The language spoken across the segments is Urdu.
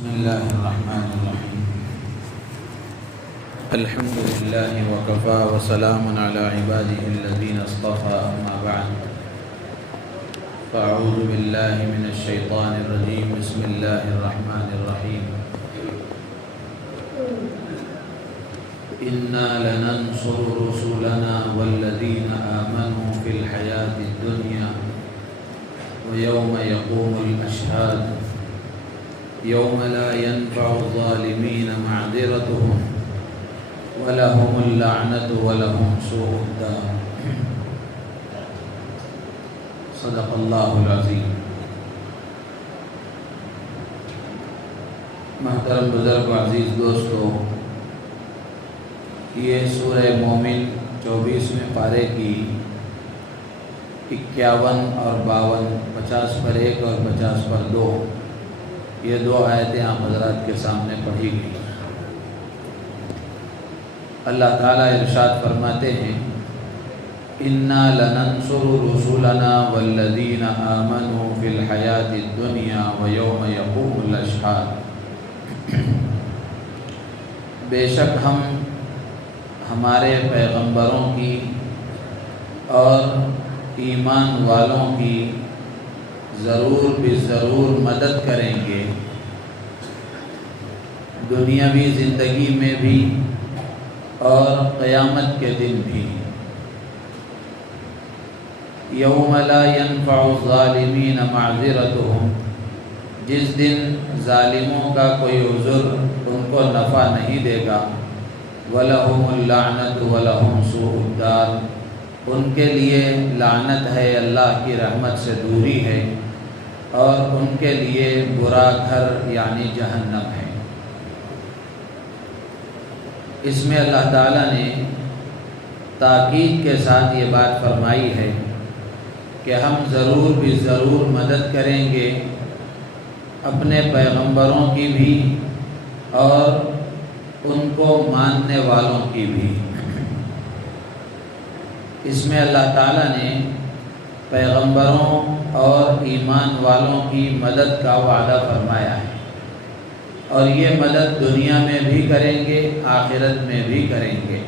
بسم الله الرحمن الرحيم. الحمد لله وكفى وسلام على عباده الذين اصطفى، أما بعد، فأعوذ بالله من الشيطان الرجيم. بسم الله الرحمن الرحيم. إنا لننصر رسلنا والذين آمنوا في الحياة الدنيا ويوم يقوم الأشهاد يوم لا ينفع الظالمين معذرتهم ولهم اللعنة ولهم سوء الدار. صدق اللہ العظیم. محترم بزرگ و عزیز دوستو، یہ سورہ مومن 24ویں پارے کی 51 اور 52، 50 پر 1 اور 50 پر 2، یہ دو آیتیں آپ حضرات کے سامنے پڑھی گئی. اللہ تعالیٰ ارشاد فرماتے ہیں، اِنَّا لَنَنْصُرُ رُسُلَنَا وَالَّذِينَ آمَنُوا فِي الْحَيَاةِ الدُّنْيَا وَيَوْمَ يَقُومُ الْأَشْهَادُ. بے شک ہم ہمارے پیغمبروں کی اور ایمان والوں کی ضرور ضرور مدد کریں گے، دنیاوی زندگی میں بھی اور قیامت کے دن بھی. یوم لا ينفع الظالمین معذرتهم، جس دن ظالموں کا کوئی عذر ان کو نفع نہیں دے گا. وَلَهُمُ اللَّعْنَةُ وَلَهُمْ سُوءُ الدَّارِ، ان کے لیے لعنت ہے، اللہ کی رحمت سے دوری ہے، اور ان کے لیے برا گھر یعنی جہنم ہے. اس میں اللہ تعالیٰ نے تاکید کے ساتھ یہ بات فرمائی ہے کہ ہم ضرور ضرور مدد کریں گے اپنے پیغمبروں کی بھی اور ان کو ماننے والوں کی بھی. اس میں اللہ تعالیٰ نے پیغمبروں اور ایمان والوں کی مدد کا وعدہ فرمایا ہے، اور یہ مدد دنیا میں بھی کریں گے، آخرت میں بھی کریں گے.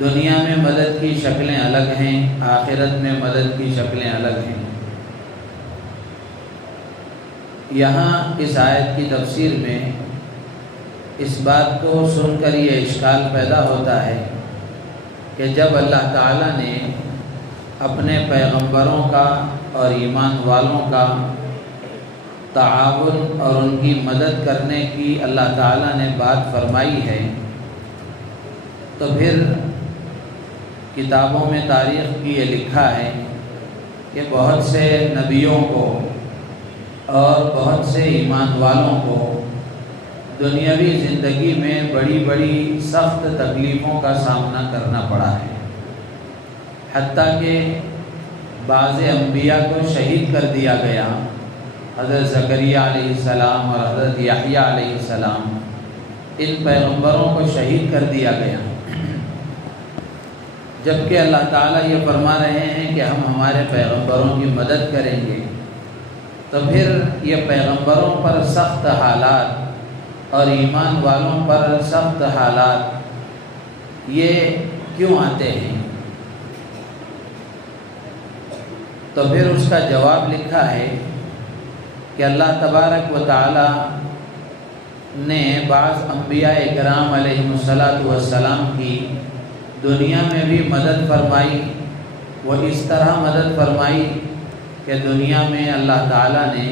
دنیا میں مدد کی شکلیں الگ ہیں، آخرت میں مدد کی شکلیں الگ ہیں. یہاں اس آیت کی تفسیر میں اس بات کو سن کر یہ اشکال پیدا ہوتا ہے کہ جب اللہ تعالیٰ نے اپنے پیغمبروں کا اور ایمان والوں کا تعاون اور ان کی مدد کرنے کی اللہ تعالیٰ نے بات فرمائی ہے، تو پھر کتابوں میں تاریخ کی یہ لکھا ہے کہ بہت سے نبیوں کو اور بہت سے ایمان والوں کو دنیاوی زندگی میں بڑی بڑی سخت تکلیفوں کا سامنا کرنا پڑا ہے. حتیٰ کہ بعض انبیاء کو شہید کر دیا گیا. حضرت زکریا علیہ السلام اور حضرت یحییٰ علیہ السلام، ان پیغمبروں کو شہید کر دیا گیا، جبکہ اللہ تعالیٰ یہ فرما رہے ہیں کہ ہم ہمارے پیغمبروں کی مدد کریں گے. تو پھر یہ پیغمبروں پر سخت حالات اور ایمان والوں پر سخت حالات یہ کیوں آتے ہیں؟ تو پھر اس کا جواب لکھا ہے کہ اللہ تبارک و تعالی نے بعض انبیاء کرام علیہم السلام کی دنیا میں بھی مدد فرمائی. وہ اس طرح مدد فرمائی کہ دنیا میں اللہ تعالیٰ نے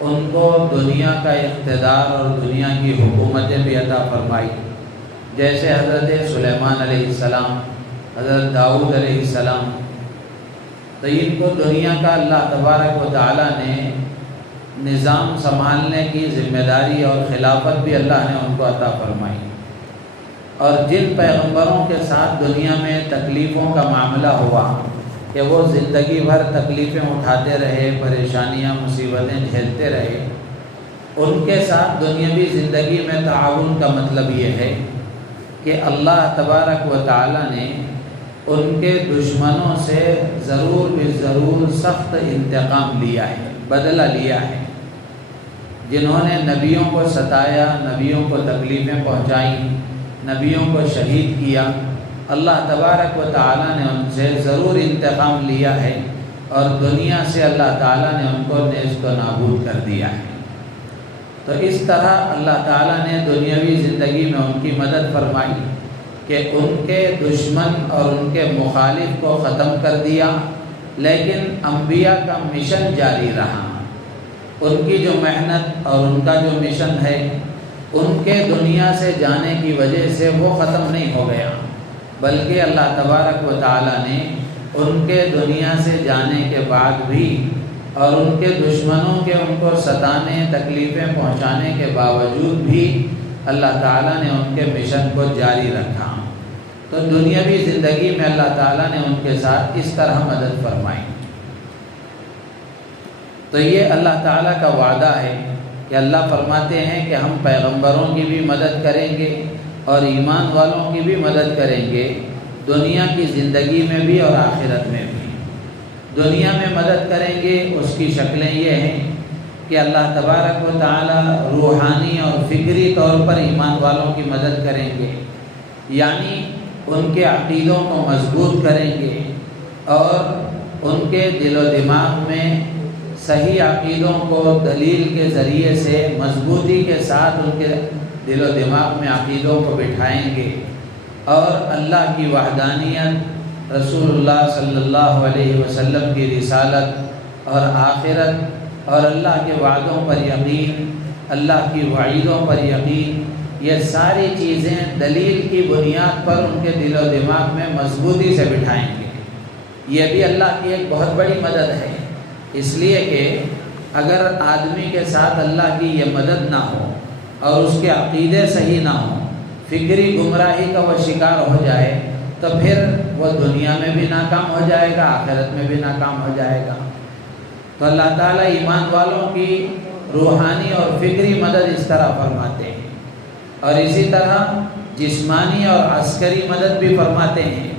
ان کو دنیا کا اقتدار اور دنیا کی حکومتیں بھی عطا فرمائی. جیسے حضرت سلیمان علیہ السلام، حضرت داؤد علیہ السلام، تو ان کو دنیا کا اللہ تبارک و تعالیٰ نے نظام سنبھالنے کی ذمہ داری اور خلافت بھی اللہ نے ان کو عطا فرمائی. اور جن پیغمبروں کے ساتھ دنیا میں تکلیفوں کا معاملہ ہوا کہ وہ زندگی بھر تکلیفیں اٹھاتے رہے، پریشانیاں مصیبتیں جھیلتے رہے، ان کے ساتھ دنیاوی زندگی میں تعاون کا مطلب یہ ہے کہ اللہ تبارک و تعالیٰ نے ان کے دشمنوں سے ضرور سخت انتقام لیا ہے، بدلہ لیا ہے. جنہوں نے نبیوں کو ستایا، نبیوں کو تکلیفیں پہنچائیں، نبیوں کو شہید کیا، اللہ تبارک و تعالیٰ نے ان سے ضرور انتقام لیا ہے اور دنیا سے اللہ تعالیٰ نے ان کو نیست و نابود کر دیا ہے۔ تو اس طرح اللہ تعالیٰ نے دنیاوی زندگی میں ان کی مدد فرمائی کہ ان کے دشمن اور ان کے مخالف کو ختم کر دیا، لیکن انبیاء کا مشن جاری رہا۔ ان کی جو محنت اور ان کا جو مشن ہے، ان کے دنیا سے جانے کی وجہ سے وہ ختم نہیں ہو گیا، بلکہ اللہ تبارک و تعالیٰ نے ان کے دنیا سے جانے کے بعد بھی اور ان کے دشمنوں کے ان کو ستانے، تکلیفیں پہنچانے کے باوجود بھی اللہ تعالیٰ نے ان کے مشن کو جاری رکھا۔ تو دنیاوی زندگی میں اللہ تعالیٰ نے ان کے ساتھ اس طرح مدد فرمائی۔ تو یہ اللہ تعالیٰ کا وعدہ ہے کہ اللہ فرماتے ہیں کہ ہم پیغمبروں کی بھی مدد کریں گے اور ایمان والوں کی بھی مدد کریں گے، دنیا کی زندگی میں بھی اور آخرت میں بھی۔ دنیا میں مدد کریں گے، اس کی شکلیں یہ ہیں کہ اللہ تبارک و تعالیٰ روحانی اور فکری طور پر ایمان والوں کی مدد کریں گے، یعنی ان کے عقیدوں کو مضبوط کریں گے اور ان کے دل و دماغ میں صحیح عقیدوں کو دلیل کے ذریعے سے مضبوطی کے ساتھ ان کے دل و دماغ میں عقیدوں کو بٹھائیں گے، اور اللہ کی وحدانیت، رسول اللہ صلی اللہ علیہ وسلم کی رسالت اور آخرت اور اللہ کے وعدوں پر یقین، اللہ کی وعیدوں پر یقین، یہ ساری چیزیں دلیل کی بنیاد پر ان کے دل و دماغ میں مضبوطی سے بٹھائیں گے۔ یہ بھی اللہ کی ایک بہت بڑی مدد ہے، اس لیے کہ اگر آدمی کے ساتھ اللہ کی یہ مدد نہ ہو اور اس کے عقیدے صحیح نہ ہوں، فکری گمراہی کا وہ شکار ہو جائے، تو پھر وہ دنیا میں بھی ناکام ہو جائے گا، آخرت میں بھی ناکام ہو جائے گا۔ تو اللہ تعالیٰ ایمان والوں کی روحانی اور فکری مدد اس طرح فرماتے ہیں، اور اسی طرح جسمانی اور عسکری مدد بھی فرماتے ہیں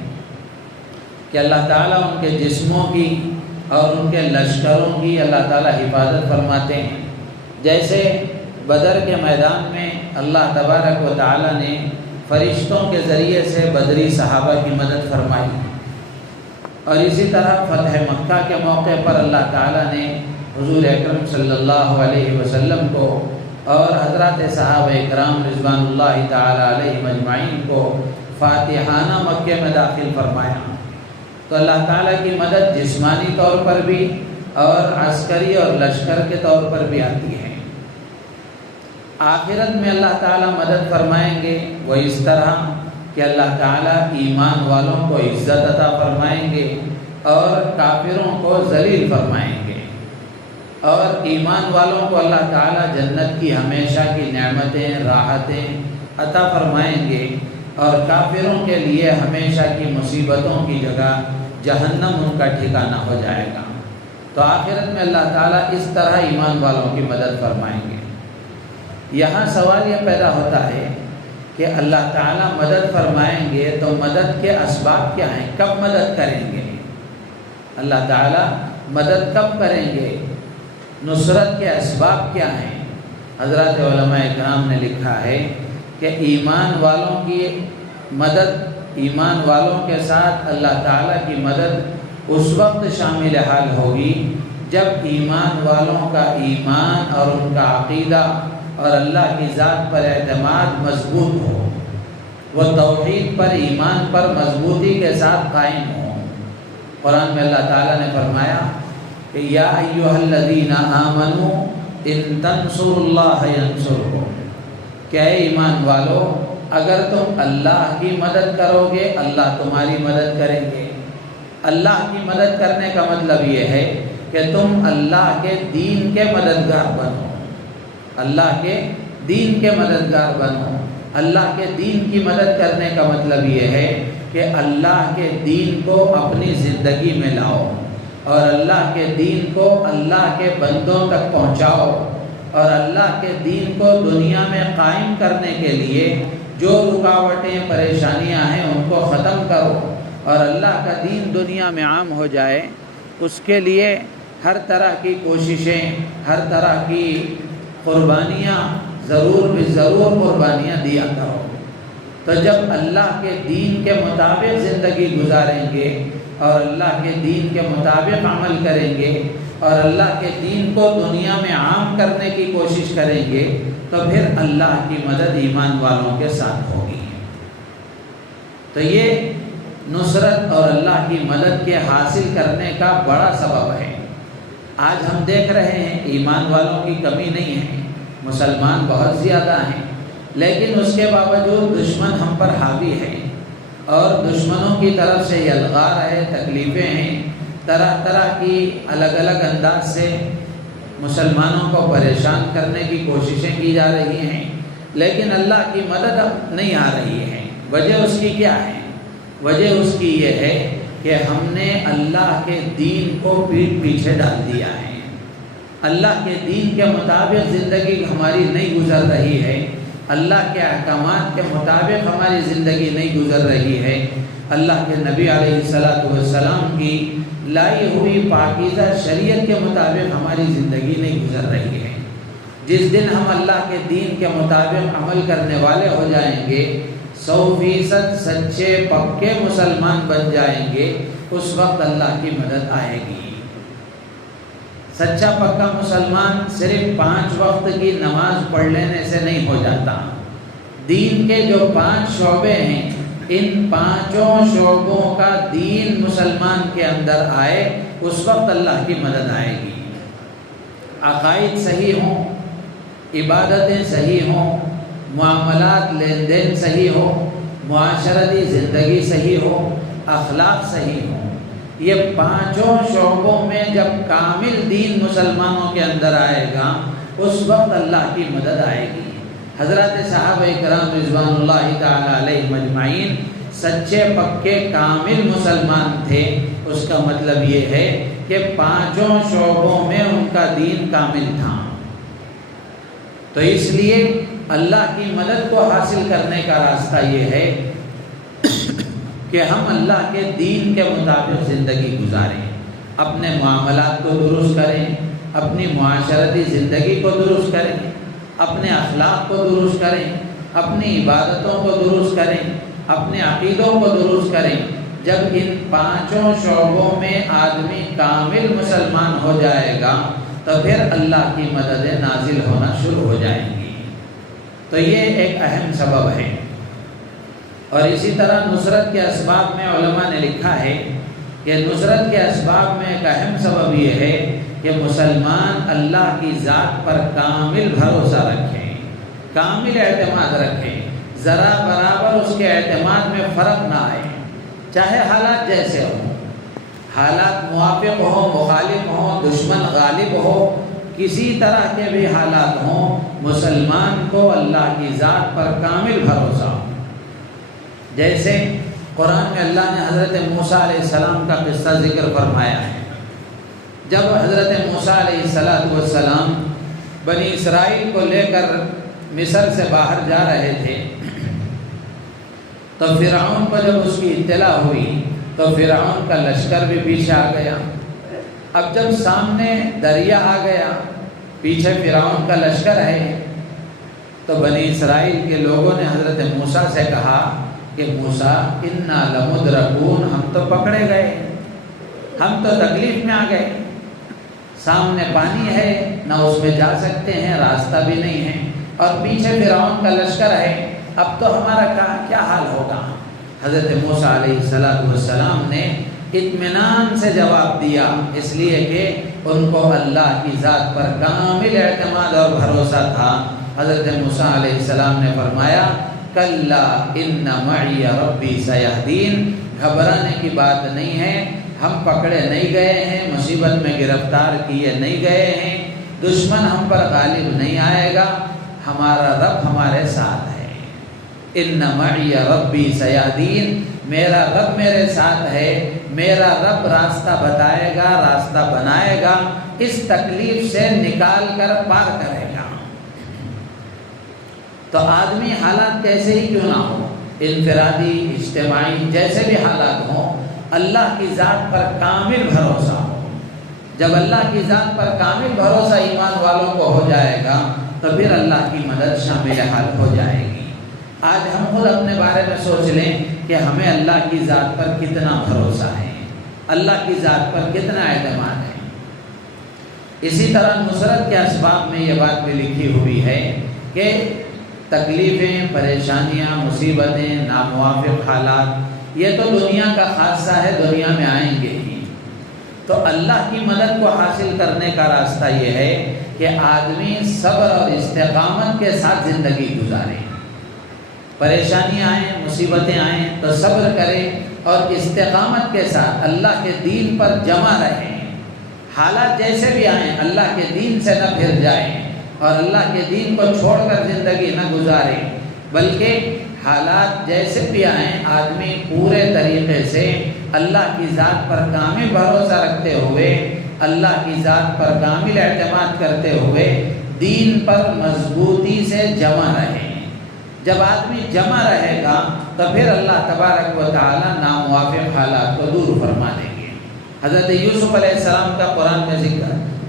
کہ اللہ تعالیٰ ان کے جسموں کی اور ان کے لشکروں کی اللہ تعالیٰ حفاظت فرماتے ہیں۔ جیسے بدر کے میدان میں اللہ تبارک و تعالیٰ نے فرشتوں کے ذریعے سے بدری صحابہ کی مدد فرمائی، اور اسی طرح فتح مکہ کے موقع پر اللہ تعالیٰ نے حضور اکرم صلی اللہ علیہ وسلم کو اور حضرات صحابہ اکرام رضوان اللہ تعالیٰ علیہ مجمعین کو فاتحانہ مکہ میں داخل فرمایا۔ تو اللہ تعالیٰ کی مدد جسمانی طور پر بھی اور عسکری اور لشکر کے طور پر بھی آتی ہے۔ آخرت میں اللہ تعالیٰ مدد فرمائیں گے وہ اس طرح کہ اللہ تعالیٰ ایمان والوں کو عزت عطا فرمائیں گے اور کافروں کو ذلیل فرمائیں گے، اور ایمان والوں کو اللہ تعالیٰ جنت کی ہمیشہ کی نعمتیں، راحتیں عطا فرمائیں گے، اور کافروں کے لیے ہمیشہ کی مصیبتوں کی جگہ جہنم ان کا ٹھکانہ ہو جائے گا۔ تو آخرت میں اللہ تعالیٰ اس طرح ایمان والوں کی مدد فرمائیں گے۔ یہاں سوال یہ پیدا ہوتا ہے کہ اللہ تعالیٰ مدد فرمائیں گے تو مدد کے اسباب کیا ہیں؟ کب مدد کریں گے؟ اللہ تعالیٰ مدد کب کریں گے؟ نصرت کے اسباب کیا ہیں؟ حضرات علماء اکرام نے لکھا ہے کہ ایمان والوں کی مدد، ایمان والوں کے ساتھ اللہ تعالیٰ کی مدد اس وقت شامل حال ہوگی جب ایمان والوں کا ایمان اور ان کا عقیدہ اور اللہ کی ذات پر اعتماد مضبوط ہو، وہ توحید پر، ایمان پر مضبوطی کے ساتھ قائم ہو۔ قرآن میں اللہ تعالیٰ نے فرمایا کہ یا ایھا الذین آمنوا ان تنصروا اللہ ینصرکم، کہ اے ایمان والو اگر تم اللہ کی مدد کرو گے اللہ تمہاری مدد کریں گے۔ اللہ کی مدد کرنے کا مطلب یہ ہے کہ تم اللہ کے دین کے مددگار بنو، اللہ کے دین کے مددگار بنو۔ اللہ کے دین کی مدد کرنے کا مطلب یہ ہے کہ اللہ کے دین کو اپنی زندگی میں لاؤ اور اللہ کے دین کو اللہ کے بندوں تک پہنچاؤ، اور اللہ کے دین کو دنیا میں قائم کرنے کے لیے جو رکاوٹیں، پریشانیاں ہیں ان کو ختم کرو، اور اللہ کا دین دنیا میں عام ہو جائے۔ اس کے لیے ہر طرح کی کوششیں، ہر طرح کی قربانیاں ضرور قربانیاں دیا کرو۔ تو جب اللہ کے دین کے مطابق زندگی گزاریں گے اور اللہ کے دین کے مطابق عمل کریں گے اور اللہ کے دین کو دنیا میں عام کرنے کی کوشش کریں گے تو پھر اللہ کی مدد ایمان والوں کے ساتھ ہوگی۔ تو یہ نصرت اور اللہ کی مدد کے حاصل کرنے کا بڑا سبب ہے۔ آج ہم دیکھ رہے ہیں ایمان والوں کی کمی نہیں ہے، مسلمان بہت زیادہ ہیں، لیکن اس کے باوجود دشمن ہم پر حاوی ہے اور دشمنوں کی طرف سے یلغار ہے، تکلیفیں ہیں، طرح طرح کی الگ الگ انداز سے مسلمانوں کو پریشان کرنے کی کوششیں کی جا رہی ہیں، لیکن اللہ کی مدد اب نہیں آ رہی ہے۔ وجہ اس کی کیا ہے؟ وجہ اس کی یہ ہے کہ ہم نے اللہ کے دین کو پیٹھ پیچھے ڈال دیا ہے۔ اللہ کے دین کے مطابق زندگی ہماری نہیں گزر رہی ہے، اللہ کے احکامات کے مطابق ہماری زندگی نہیں گزر رہی ہے، اللہ کے نبی علیہ السلام کی لائی ہوئی پاکیزہ شریعت کے مطابق ہماری زندگی نہیں گزر رہی ہے۔ جس دن ہم اللہ کے دین کے مطابق عمل کرنے والے ہو جائیں گے، 100% سچے پکے مسلمان بن جائیں گے، اس وقت اللہ کی مدد آئے گی۔ سچا پکا مسلمان صرف 5 وقت کی نماز پڑھ لینے سے نہیں ہو جاتا۔ دین کے جو 5 شعبے ہیں، ان 5 شعبوں کا دین مسلمان کے اندر آئے، اس وقت اللہ کی مدد آئے گی۔ عقائد صحیح ہوں، عبادتیں صحیح ہوں، معاملات لین دین صحیح ہو، معاشرتی زندگی صحیح ہو، اخلاق صحیح ہو، یہ 5 شعبوں میں جب کامل دین مسلمانوں کے اندر آئے گا، اس وقت اللہ کی مدد آئے گی۔ حضرات صحابہ کرام رضوان اللہ تعالی علیہم اجمعین سچے پکے کامل مسلمان تھے۔ اس کا مطلب یہ ہے کہ 5 شعبوں میں ان کا دین کامل تھا۔ تو اس لیے اللہ کی مدد کو حاصل کرنے کا راستہ یہ ہے کہ ہم اللہ کے دین کے مطابق زندگی گزاریں، اپنے معاملات کو درست کریں، اپنی معاشرتی زندگی کو درست کریں، اپنے اخلاق کو درست کریں، اپنی عبادتوں کو درست کریں، اپنے عقیدوں کو درست کریں۔ جب ان 5 شعبوں میں آدمی کامل مسلمان ہو جائے گا تو پھر اللہ کی مددیں نازل ہونا شروع ہو جائیں گی۔ تو یہ ایک اہم سبب ہے۔ اور اسی طرح نصرت کے اسباب میں علماء نے لکھا ہے کہ نصرت کے اسباب میں ایک اہم سبب یہ ہے کہ مسلمان اللہ کی ذات پر کامل بھروسہ رکھیں، کامل اعتماد رکھیں، ذرا برابر اس کے اعتماد میں فرق نہ آئے، چاہے حالات جیسے ہوں، حالات موافق ہوں، مخالف ہوں، دشمن غالب ہو، کسی طرح کے بھی حالات ہوں، مسلمان کو اللہ کی ذات پر کامل بھروسہ ہو۔ جیسے قرآن میں اللہ نے حضرت موسیٰ علیہ السلام کا قصہ ذکر فرمایا ہے۔ جب حضرت موسیٰ علیہ السلام بنی اسرائیل کو لے کر مصر سے باہر جا رہے تھے تو فرعون کو جب اس کی اطلاع ہوئی تو فرعون کا لشکر بھی پیچھے آ گیا۔ اب جب سامنے دریا آ گیا، پیچھے فرعون کا لشکر ہے، تو بنی اسرائیل کے لوگوں نے حضرت موسیٰ سے کہا کہ موسیٰ انا لمدرکون، ہم تو پکڑے گئے، ہم تو تکلیف میں آ گئے، سامنے پانی ہے، نہ اس میں جا سکتے ہیں، راستہ بھی نہیں ہے، اور پیچھے فرعون کا لشکر ہے، اب تو ہمارا کیا حال ہوگا۔ حضرت موسیٰ علیہ السلام نے اطمینان سے جواب دیا، اس لیے کہ ان کو اللہ کی ذات پر کامل اعتماد اور بھروسہ تھا۔ حضرت موسیٰ علیہ السلام نے فرمایا کلا ان معی ربی سیہدین، گھبرانے کی بات نہیں ہے، ہم پکڑے نہیں گئے ہیں، مصیبت میں گرفتار کیے نہیں گئے ہیں، دشمن ہم پر غالب نہیں آئے گا، ہمارا رب ہمارے ساتھ ہے۔ ان معی ربی سیہدین، میرا رب میرے ساتھ ہے، میرا رب راستہ بتائے گا، راستہ بنائے گا، اس تکلیف سے نکال کر پار کرے گا۔ تو آدمی حالات کیسے ہی کیوں نہ ہو، انفرادی، اجتماعی، جیسے بھی حالات ہوں، اللہ کی ذات پر کامل بھروسہ ہو۔ جب اللہ کی ذات پر کامل بھروسہ ایمان والوں کو ہو جائے گا تو پھر اللہ کی مدد شامل حال ہو جائے گی۔ آج ہم خود اپنے بارے میں سوچ لیں کہ ہمیں اللہ کی ذات پر کتنا بھروسہ ہے، اللہ کی ذات پر کتنا اعتماد ہے۔ اسی طرح نصرت کے اسباب میں یہ بات بھی لکھی ہوئی ہے کہ تکلیفیں، پریشانیاں، مصیبتیں، ناموافق حالات یہ تو دنیا کا خاصہ ہے، دنیا میں آئیں گے ہی۔ تو اللہ کی مدد کو حاصل کرنے کا راستہ یہ ہے کہ آدمی صبر اور استقامت کے ساتھ زندگی گزارے۔ پریشانیاں آئیں، مصیبتیں آئیں تو صبر کرے اور استقامت کے ساتھ اللہ کے دین پر جمع رہے۔ حالات جیسے بھی آئیں اللہ کے دین سے نہ پھر جائیں اور اللہ کے دین کو چھوڑ کر زندگی نہ گزارے، بلکہ حالات جیسے بھی آئیں آدمی پورے طریقے سے اللہ کی ذات پر کامل بھروسہ رکھتے ہوئے، اللہ کی ذات پر کامل اعتماد کرتے ہوئے دین پر مضبوطی سے جمع رہے۔ جب آدمی جمع رہے گا تو پھر اللہ تبارک و تعالی ناموافق حالات کو دور فرما دیں گے۔ حضرت یوسف علیہ السلام کا قرآن میں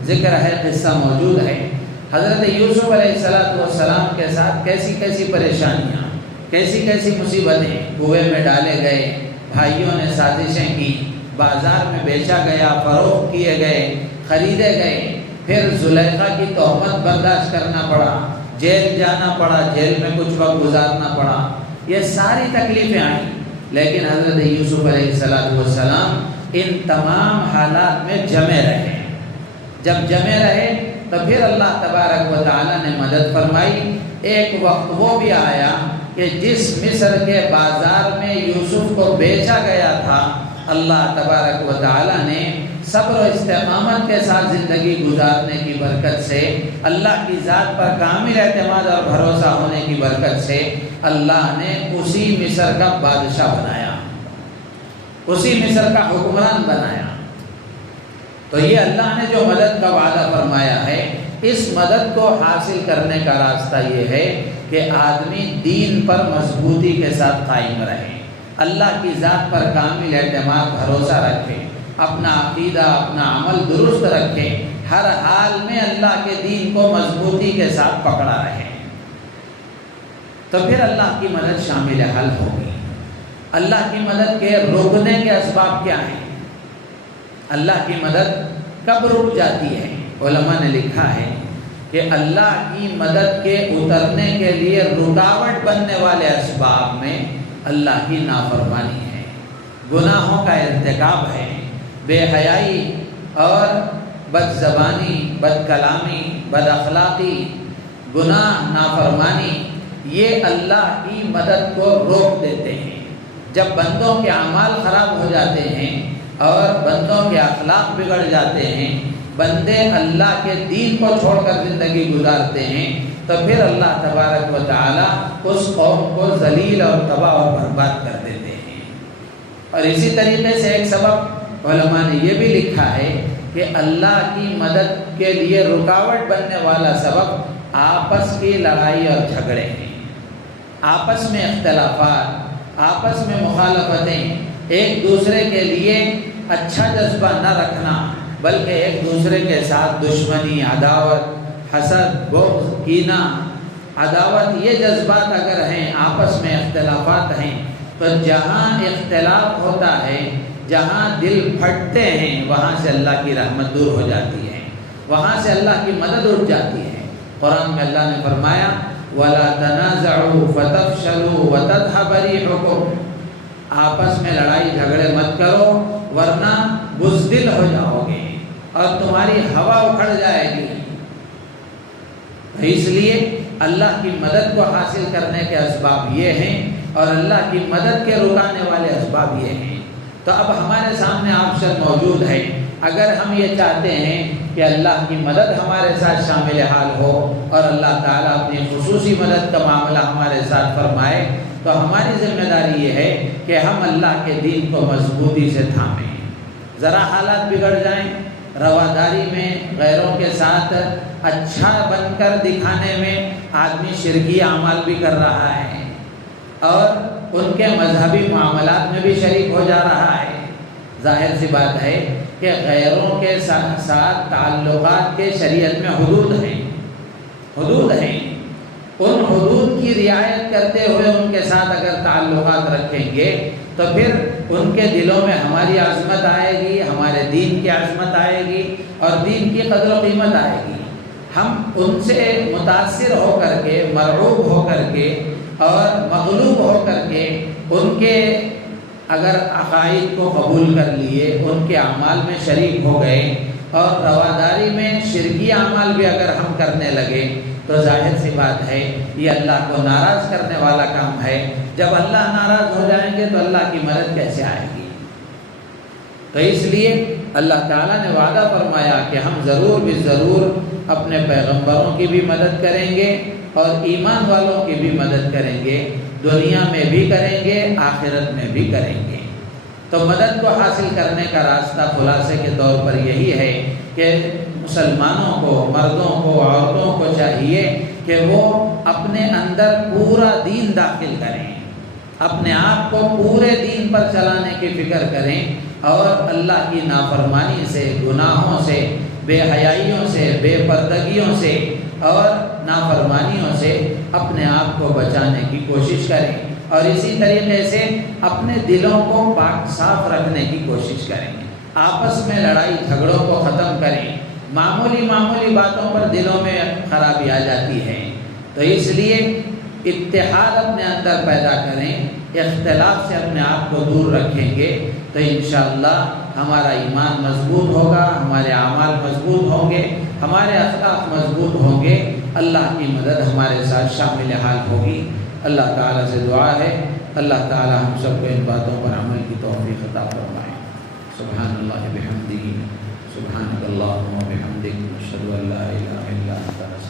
ذکر ہے، قصہ موجود ہے۔ حضرت یوسف علیہ السلام کے ساتھ کیسی کیسی پریشانیاں، کیسی کیسی مصیبتیں، کنویں میں ڈالے گئے، بھائیوں نے سازشیں کی، بازار میں بیچا گیا، فروخت کیے گئے، خریدے گئے، پھر زلیخا کی تہمت برداشت کرنا پڑا، جیل جانا پڑا، جیل میں کچھ وقت گزارنا پڑا، یہ ساری تکلیفیں آئیں، لیکن حضرت یوسف علیہ السلام ان تمام حالات میں جمے رہے۔ جب جمے رہے تو پھر اللہ تبارک و تعالی نے مدد فرمائی۔ ایک وقت وہ بھی آیا کہ جس مصر کے بازار میں یوسف کو بیچا گیا تھا، اللہ تبارک و تعالی نے صبر و استقامت کے ساتھ زندگی گزارنے کی برکت سے، اللہ کی ذات پر کامل اعتماد اور بھروسہ ہونے کی برکت سے اللہ نے اسی مصر کا بادشاہ بنایا، اسی مصر کا حکمران بنایا۔ تو یہ اللہ نے جو مدد کا وعدہ فرمایا ہے، اس مدد کو حاصل کرنے کا راستہ یہ ہے کہ آدمی دین پر مضبوطی کے ساتھ قائم رہے، اللہ کی ذات پر کامل اعتماد بھروسہ رکھے، اپنا عقیدہ، اپنا عمل درست رکھے، ہر حال میں اللہ کے دین کو مضبوطی کے ساتھ پکڑا رہے، تو پھر اللہ کی مدد شامل حل ہوگی۔ اللہ کی مدد کے رکنے کے اسباب کیا ہیں؟ اللہ کی مدد کب رک جاتی ہے؟ علماء نے لکھا ہے کہ اللہ کی مدد کے اترنے کے لیے رکاوٹ بننے والے اسباب میں اللہ کی نافرمانی ہے، گناہوں کا ارتکاب ہے، بے حیائی اور بد زبانی، بد کلامی، بد اخلاقی، گناہ، نافرمانی، یہ اللہ کی مدد کو روک دیتے ہیں۔ جب بندوں کے اعمال خراب ہو جاتے ہیں اور بندوں کے اخلاق بگڑ جاتے ہیں، بندے اللہ کے دین کو چھوڑ کر زندگی گزارتے ہیں، تو پھر اللہ تبارک و تعالی اس قوم کو ذلیل اور تباہ اور برباد کر دیتے ہیں۔ اور اسی طریقے سے ایک سبب علماء نے یہ بھی لکھا ہے کہ اللہ کی مدد کے لیے رکاوٹ بننے والا سبب آپس کی لڑائی اور جھگڑے ہیں، آپس میں اختلافات، آپس میں مخالفتیں، ایک دوسرے کے لیے اچھا جذبہ نہ رکھنا بلکہ ایک دوسرے کے ساتھ دشمنی، عداوت، حسد، بغض، کینہ، عداوت، یہ جذبات اگر ہیں، آپس میں اختلافات ہیں، تو جہاں اختلاف ہوتا ہے، جہاں دل پھٹتے ہیں، وہاں سے اللہ کی رحمت دور ہو جاتی ہے، وہاں سے اللہ کی مدد اٹھ جاتی ہے۔ قرآن میں اللہ نے فرمایا وَلَا تَنَازَعُوا فَتَفْشَلُوا وَتَذْهَبَ رِيحُكُمْ، آپس میں لڑائی جھگڑے مت کرو ورنہ بزدل ہو جاؤ گے اور تمہاری ہوا اکھڑ جائے گی۔ اس لیے اللہ کی مدد کو حاصل کرنے کے اسباب یہ ہیں اور اللہ کی مدد کے رکانے والے اسباب یہ ہیں۔ تو اب ہمارے سامنے آپشن موجود ہے، اگر ہم یہ چاہتے ہیں کہ اللہ کی مدد ہمارے ساتھ شامل حال ہو اور اللہ تعالیٰ اپنی خصوصی مدد کا معاملہ ہمارے ساتھ فرمائے، تو ہماری ذمہ داری یہ ہے کہ ہم اللہ کے دین کو مضبوطی سے تھامیں۔ ذرا حالات بگڑ جائیں، رواداری میں غیروں کے ساتھ اچھا بن کر دکھانے میں آدمی شرکی اعمال بھی کر رہا ہے اور ان کے مذہبی معاملات میں بھی شریک ہو جا رہا ہے۔ ظاہر سی بات ہے کہ غیروں کے ساتھ تعلقات کے شریعت میں حدود ہیں، حدود ہیں، ان حدود کی رعایت کرتے ہوئے ان کے ساتھ اگر تعلقات رکھیں گے تو پھر ان کے دلوں میں ہماری عظمت آئے گی، ہمارے دین کی عظمت آئے گی اور دین کی قدر و قیمت آئے گی۔ ہم ان سے متاثر ہو کر کے، مرعوب ہو کر کے اور مغلوب ہو کر کے ان کے اگر عقائد کو قبول کر لیے، ان کے اعمال میں شریک ہو گئے اور رواداری میں شرکی اعمال بھی اگر ہم کرنے لگے تو ظاہر سی بات ہے یہ اللہ کو ناراض کرنے والا کام ہے۔ جب اللہ ناراض ہو جائیں گے تو اللہ کی مدد کیسے آئے گی؟ تو اس لیے اللہ تعالیٰ نے وعدہ فرمایا کہ ہم ضرور بھی ضرور اپنے پیغمبروں کی بھی مدد کریں گے اور ایمان والوں کی بھی مدد کریں گے، دنیا میں بھی کریں گے، آخرت میں بھی کریں گے۔ تو مدد کو حاصل کرنے کا راستہ خلاصے کے طور پر یہی ہے کہ مسلمانوں کو، مردوں کو، عورتوں کو چاہیے کہ وہ اپنے اندر پورا دین داخل کریں، اپنے آپ کو پورے دین پر چلانے کی فکر کریں اور اللہ کی نافرمانی سے، گناہوں سے، بے حیائیوں سے، بے پردگیوں سے اور نافرمانیوں سے اپنے آپ کو بچانے کی کوشش کریں، اور اسی طریقے سے اپنے دلوں کو پاک صاف رکھنے کی کوشش کریں، آپس میں لڑائی جھگڑوں کو ختم کریں۔ معمولی باتوں پر دلوں میں خرابی آ جاتی ہے، تو اس لیے اتحاد اپنے اندر پیدا کریں، اختلاف سے اپنے آپ کو دور رکھیں گے تو انشاءاللہ ہمارا ایمان مضبوط ہوگا، ہمارے اعمال مضبوط ہوں گے، ہمارے اخلاق مضبوط ہوں گے، اللہ کی مدد ہمارے ساتھ شامل حال ہوگی۔ اللہ تعالیٰ سے دعا ہے اللہ تعالیٰ ہم سب کو ان باتوں پر عمل کی توفیق عطا فرمائے۔ سبحان اللہ بحمدہ، سبحانک اللہم و بحمدک، اشہد ان لا الہ الا انت۔